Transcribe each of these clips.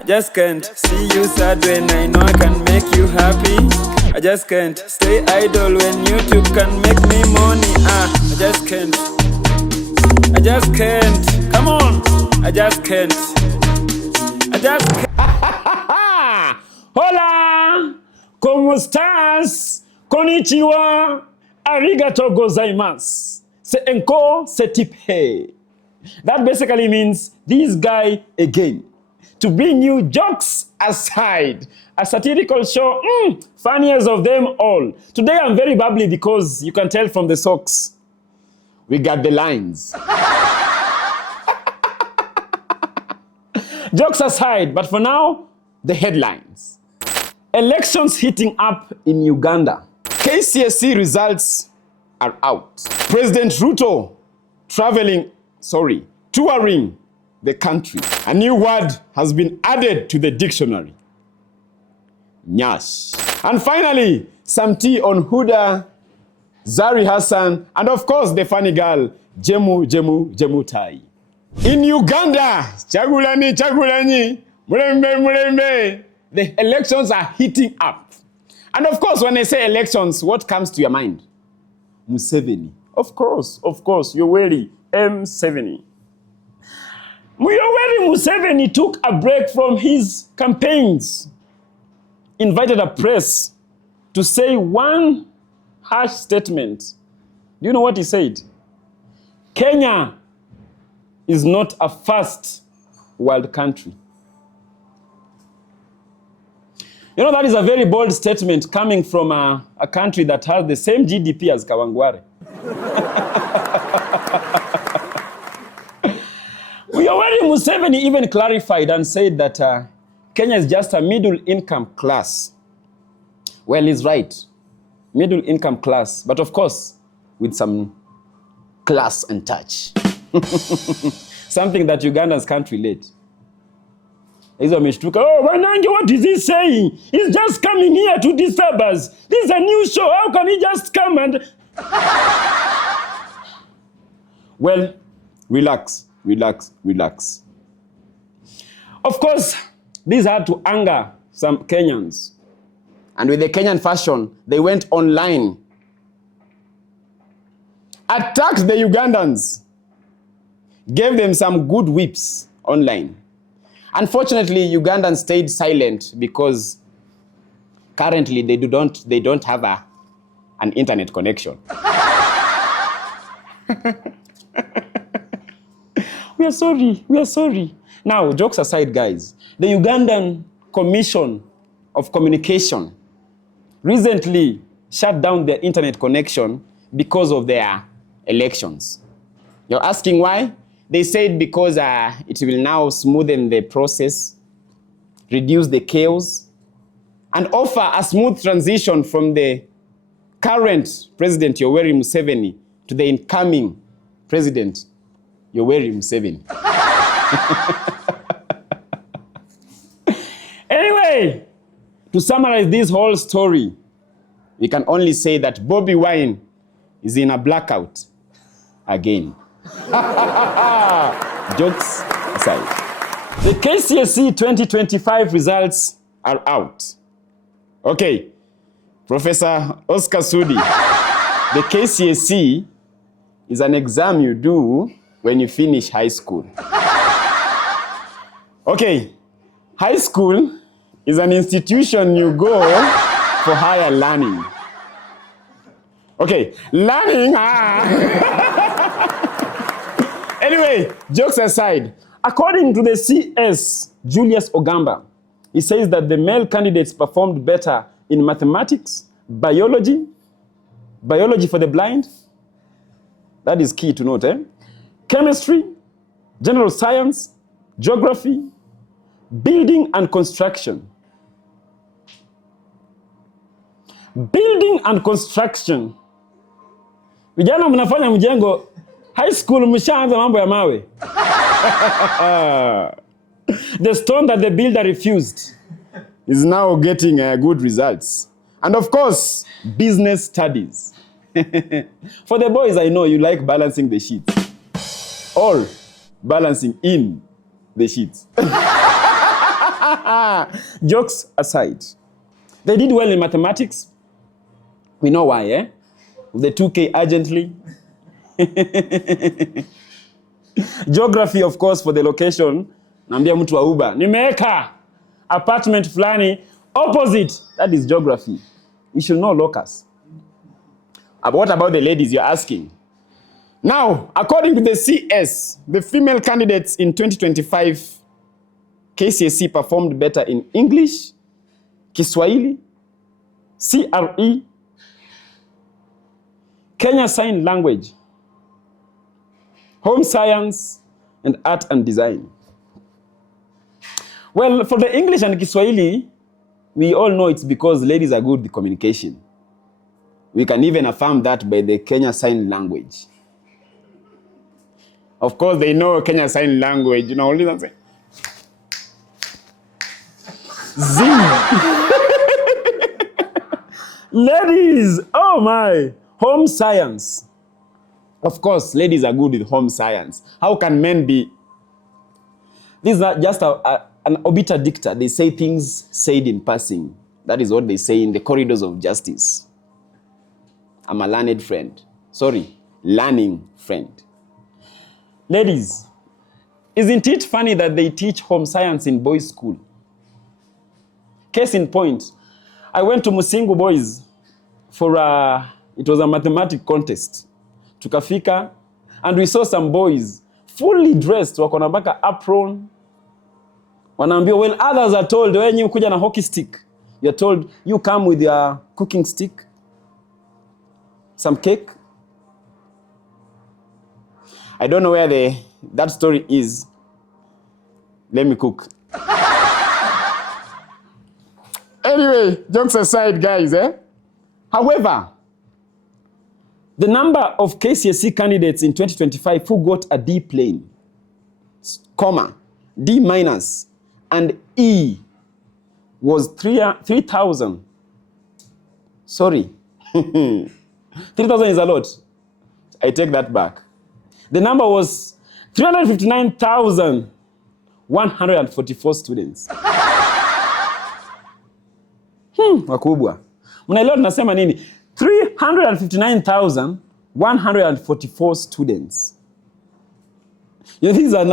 I just can't see you sad when I know I can make you happy. I just can't stay idle when YouTube can make me money. I just can't. I just can't. Come on. I just can't. I just can't. Hola! ¿Cómo estás? Konnichiwa! Arigato gozaimasu. Se enko se tipe. That basically means this guy again. To bring you jokes aside, a satirical show, funniest of them all. Today I'm very bubbly because you can tell from the socks. We got the lines. Jokes aside, but for now, the headlines. Elections heating up in Uganda. KCSC results are out. President Ruto touring the country. A new word has been added to the dictionary. Nyash. And finally, some tea on Huddah, Zari Hassan, and of course the funny girl, Jemu Tai. In Uganda, Chagulani, Mulembe, the elections are heating up. And of course, when I say elections, what comes to your mind? Museveni. Of course, Yoweri M70. Yoweri Museveni took a break from his campaigns, invited a press to say one harsh statement. Do you know what he said? Kenya is not a first world country. You know, that is a very bold statement coming from a country that has the same GDP as Kawangware. Yoweri Museveni even clarified and said that Kenya is just a middle-income class. Well, he's right. Middle-income class, but of course, with some class and touch. Something that Ugandans can't relate. Oh, Wanange, what is he saying? He's just coming here to disturb us. This is a new show. How can he just come and... Well, relax. Of course, this had to anger some Kenyans. And with the Kenyan fashion, they went online, attacked the Ugandans, gave them some good whips online. Unfortunately, Ugandans stayed silent because currently they don't have an internet connection. We are sorry. Now, jokes aside, guys, the Ugandan Commission of Communication recently shut down their internet connection because of their elections. You're asking why? They said because it will now smoothen the process, reduce the chaos, and offer a smooth transition from the current President Yoweri Museveni to the incoming President Yoweri Museveni. Anyway, to summarize this whole story, we can only say that Bobby Wine is in a blackout again. Jokes aside. The KCSC 2025 results are out. Okay, Professor Oscar Sudi, the KCSC is an exam you do when you finish high school. Okay, high school is an institution you go for higher learning. Okay, learning. Anyway, jokes aside, according to the CS, Julius Ogamba, he says that the male candidates performed better in mathematics, biology for the blind, that is key to note, chemistry, general science, geography, building and construction. Building and construction. Vijana mnafanya mjengo, high school mshaanza mambo ya mawe. The stone that the builder refused is now getting good results. And of course, business studies. For the boys, I know you like balancing the sheets. Or balancing in the sheets. Jokes aside, they did well in mathematics. We know why, eh? The 2K urgently. Geography, of course, for the location. Naambia mtu wa Uber, nimeweka apartment fulani opposite. That is geography. You should know locus. But what about the ladies, you're asking? Now, according to the CS, the female candidates in 2025 KCSC performed better in English, Kiswahili, CRE, Kenya Sign Language, Home Science, and Art and Design. Well, for the English and Kiswahili, we all know it's because ladies are good with communication. We can even affirm that by the Kenya Sign Language. Of course, they know Kenya Sign Language. You know, only that say. Zing. Ladies, oh my. Home science. Of course, ladies are good with home science. How can men be? This is not just an obiter dicta. They say things said in passing. That is what they say in the corridors of justice. I'm a learned friend. Sorry, learning friend. Ladies, isn't it funny that they teach home science in boys' school? Case in point, I went to Musingu Boys for it was a mathematics contest. Tukafika, and we saw some boys fully dressed, wako na mpaka apron. Wanaambiwa, when others are told, when you kuja na hockey stick, you're told, you come with your cooking stick, some cake. I don't know where that story is. Let me cook. Anyway, jokes aside, guys, eh? However, the number of KCSC candidates in 2025 who got a D plain, comma, D minus, and E was 3,000. Sorry. 3,000 is a lot. I take that back. The number was 359,144 students. Wakubwa. Mnaelewa tunasema nini? 359,144 students. You know, these are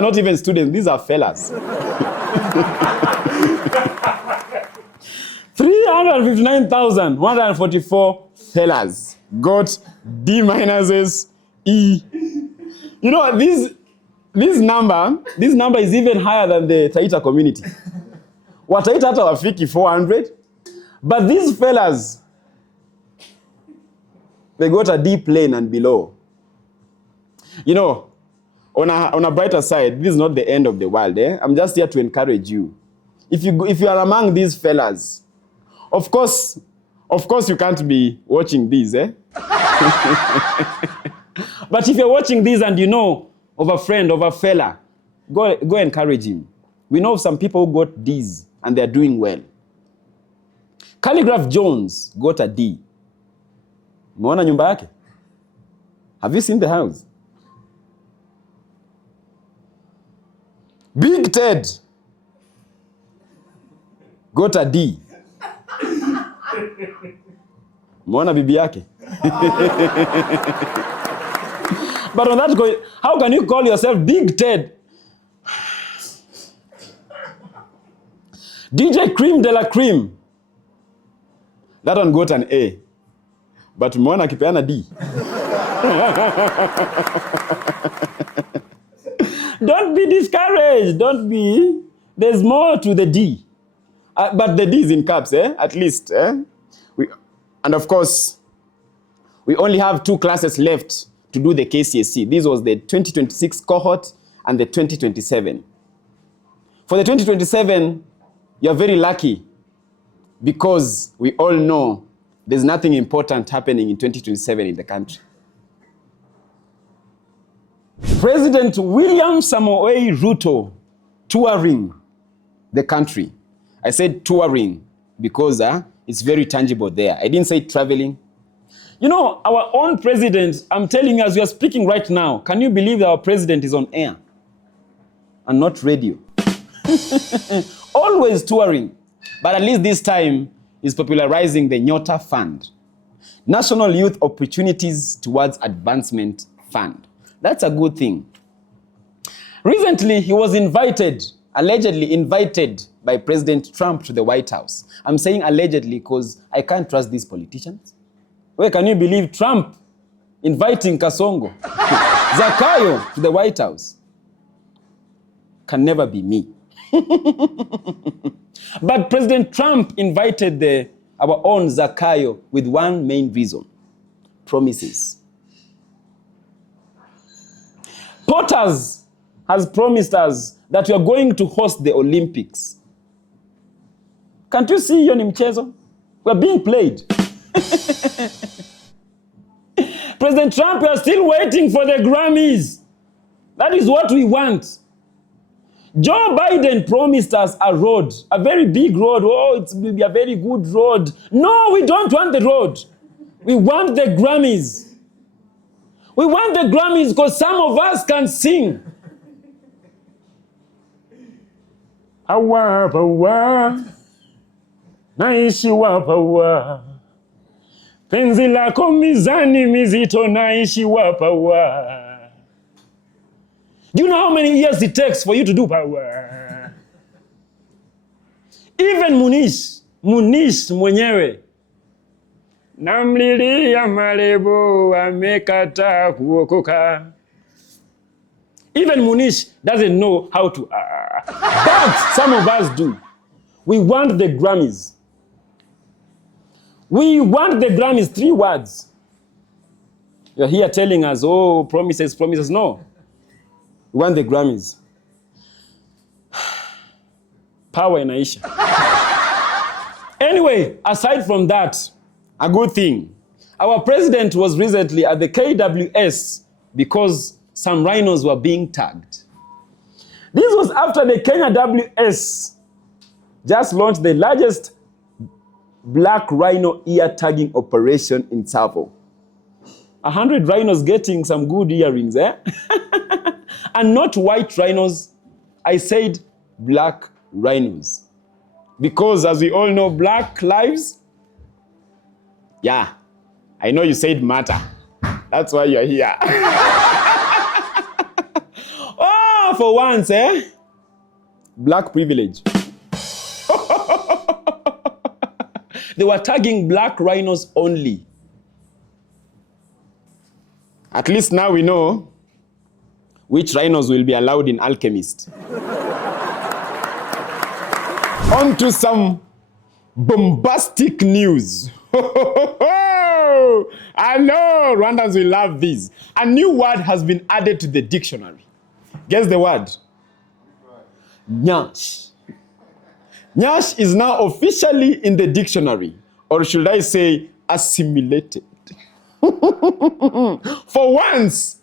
not even students, these are fellas. 359,144 fellas got D minuses, E. You know, this number is even higher than the Taita community. Wataita hata wafiki 400. But these fellas, they got a D plane and below. You know, on a brighter side, this is not the end of the world. Eh? I'm just here to encourage you. If you are among these fellas, of course you can't be watching these. Eh? But if you're watching these and you know of a friend, of a fella, go encourage him. We know of some people who got D's and they're doing well. Calligraph Jones got a D. Umeona nyumba yake? Have you seen the house? Big Ted got a D. Umeona bibi yake? But on that going, how can you call yourself Big Ted? DJ Cream de la Cream. That one got an A. But umeona akipeana D. Don't be discouraged. Don't be. There's more to the D. But the D is in caps, eh? At least. Eh? And of course, we only have 2 classes left to do the KCSC. This was the 2026 cohort and the 2027. For the 2027, you're very lucky because we all know there's nothing important happening in 2027 in the country. President William Samoei Ruto touring the country. I said touring because it's very tangible there. I didn't say traveling. You know, our own president, I'm telling you as we are speaking right now, can you believe that our president is on air and not radio? Always touring. But at least this time, he's popularizing the Nyota Fund. National Youth Opportunities Towards Advancement Fund. That's a good thing. Recently, he was allegedly invited by President Trump to the White House. I'm saying allegedly because I can't trust these politicians. Where can you believe Trump inviting Kasongo, Zakayo to the White House? Can never be me. But President Trump invited our own Zakayo with one main reason: promises. Potters has promised us that we are going to host the Olympics. Can't you see hiyo ni mchezo? We are being played. President Trump, we are still waiting for the Grammys. That is what we want. Joe Biden promised us a road, a very big road. Oh, it will be a very good road. No, we don't want the road. We want the Grammys. We want the Grammys because some of us can sing. Awa, awa, naishi wapawa. Penzi lako mizani mizito, naishi wapawa. Do you know how many years it takes for you to do power? Even Munish mwenyewe. Namlilia marebo amekataa kuokoka. Even Munish doesn't know how to but some of us do. We want the Grammys. We want the Grammys, 3 words. You're here telling us, oh, promises, promises. No. We want the Grammys. Power inaisha. Anyway, aside from that, a good thing. Our president was recently at the KWS because some rhinos were being tagged. This was after the Kenya WS just launched the largest black rhino ear tagging operation in Tsavo. 100 rhinos getting some good earrings, eh? And not white rhinos. I said black rhinos. Because as we all know, black lives, yeah, I know you said matter. That's why you're here. Oh, for once, eh? Black privilege. They were tagging black rhinos only. At least now we know which rhinos will be allowed in Alchemist. On to some bombastic news. I know Rwandans will love this. A new word has been added to the dictionary. Guess the word? Nyash. Nyash is now officially in the dictionary, or should I say assimilated. For once,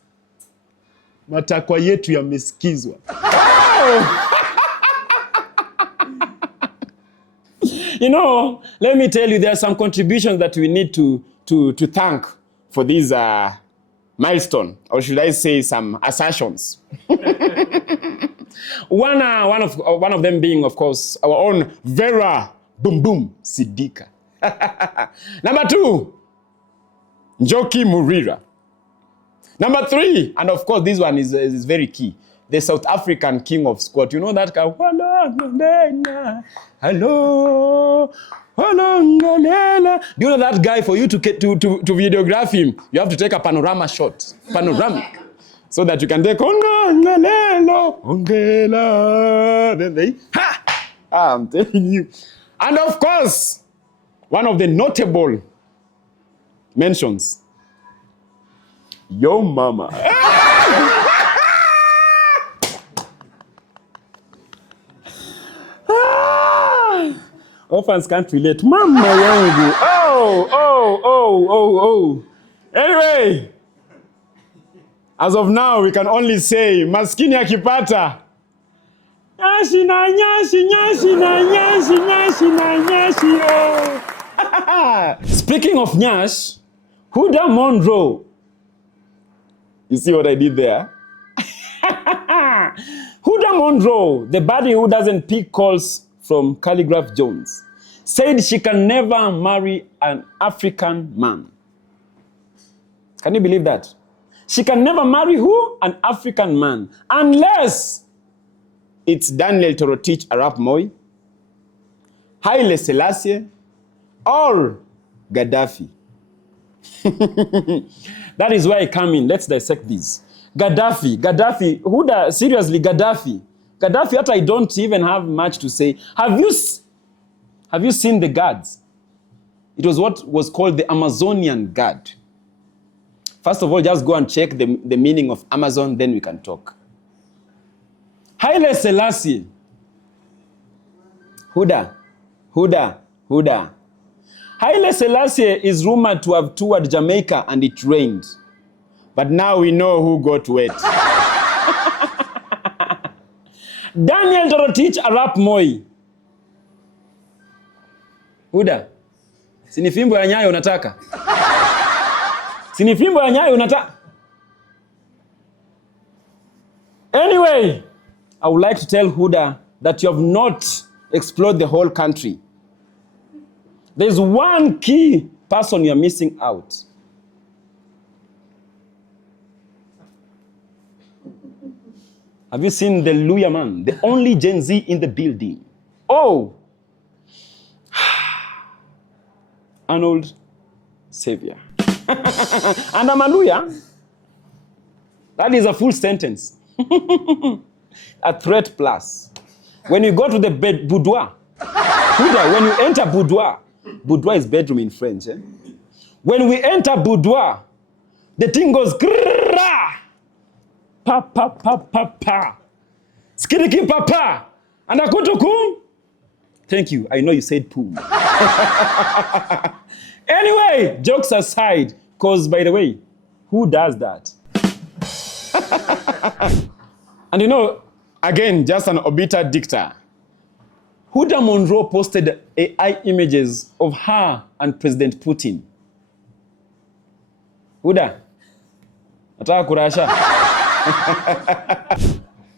matakwa yetu yamesikizwa. You know, let me tell you, there are some contributions that we need to thank for this milestone, or should I say some assertions. One of them being, of course, our own Vera Boom Boom Sidika. Number 2, Njoki Murira. Number 3, and of course this one is very key, the South African king of squat. You know that guy? Hello. Do you know that guy? For you to videograph him, you have to take a panorama shot. Panoramic. So that you can take then they I'm telling you. And of course, one of the notable mentions, Yo Mama. Orphans can't relate. Mama yangu. Oh. Anyway, as of now, we can only say, maskini akipata. Nyashi na nyashi, nyashi na nyashi, nyashi na nyashi, oh. Speaking of nyash, Huddah Monroe. You see what I did there? Huddah Monroe, the baddie who doesn't pick calls from Calligraph Jones, said she can never marry an African man. Can you believe that? She can never marry who? An African man. Unless it's Daniel Torotich Arap Moi, Haile Selassie, or Gaddafi. That is where I come in. Let's dissect this. Gaddafi, Huddah, seriously, Gaddafi, what I don't even have much to say. Have you seen the guards? It was what was called the Amazonian Guard. First of all, just go and check the meaning of Amazon, then we can talk. Haile Selassie, Huddah. Haile Selassie is rumored to have toured Jamaica and it rained. But now we know who got wet. Daniel Torotich Arap Moi. Huddah, sini fimbo ya nyayo unataka? Sini fimbo ya nyayo unataka? Anyway, I would like to tell Huddah that you have not explored the whole country. There's one key person you're missing out. Have you seen the Luya man? The only Gen Z in the building. Oh! Arnold Saviour. And I'm a Luya. That is a full sentence. A threat plus. When you go to the boudoir, Huddah, when you enter boudoir is bedroom in French. Eh? When we enter boudoir, the thing goes grrrrah. Pa pa pa pa pa. Skidiki pa pa. And akutukum. Thank you. I know you said poo. Anyway, jokes aside, because by the way, who does that? And you know, again, just an obiter dicta. Huddah Monroe posted AI images of her and President Putin. Huddah, nataka kurasha.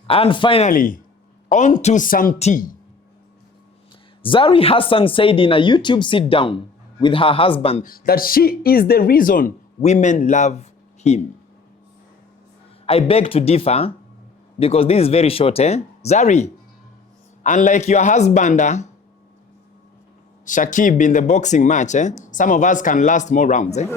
And finally, on to some tea. Zari Hassan said in a YouTube sit-down with her husband that she is the reason women love him. I beg to differ, because this is very short, eh? Zari, unlike your husband, Shakib in the boxing match, eh? Some of us can last more rounds, eh?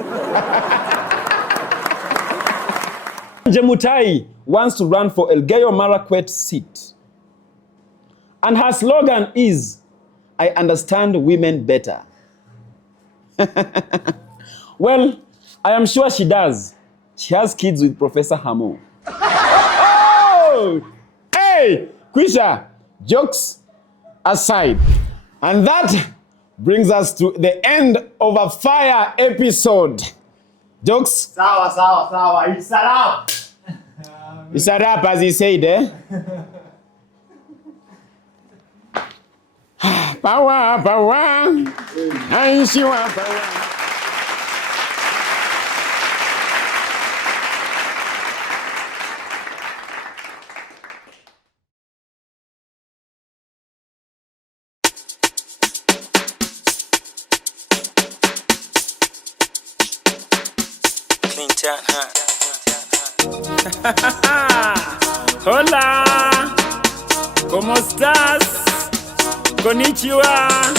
Jemutai wants to run for Elgeyo Marakwet seat. And her slogan is, I understand women better. Well, I am sure she does. She has kids with Professor Hamo. Oh! Hey! Kwisha, jokes aside. And that brings us to the end of a fire episode. Jokes? Sawa. It's a wrap. It's a wrap, as he said, eh? Power. Aishiwa power. Hola, ¿cómo estás? Konnichiwa.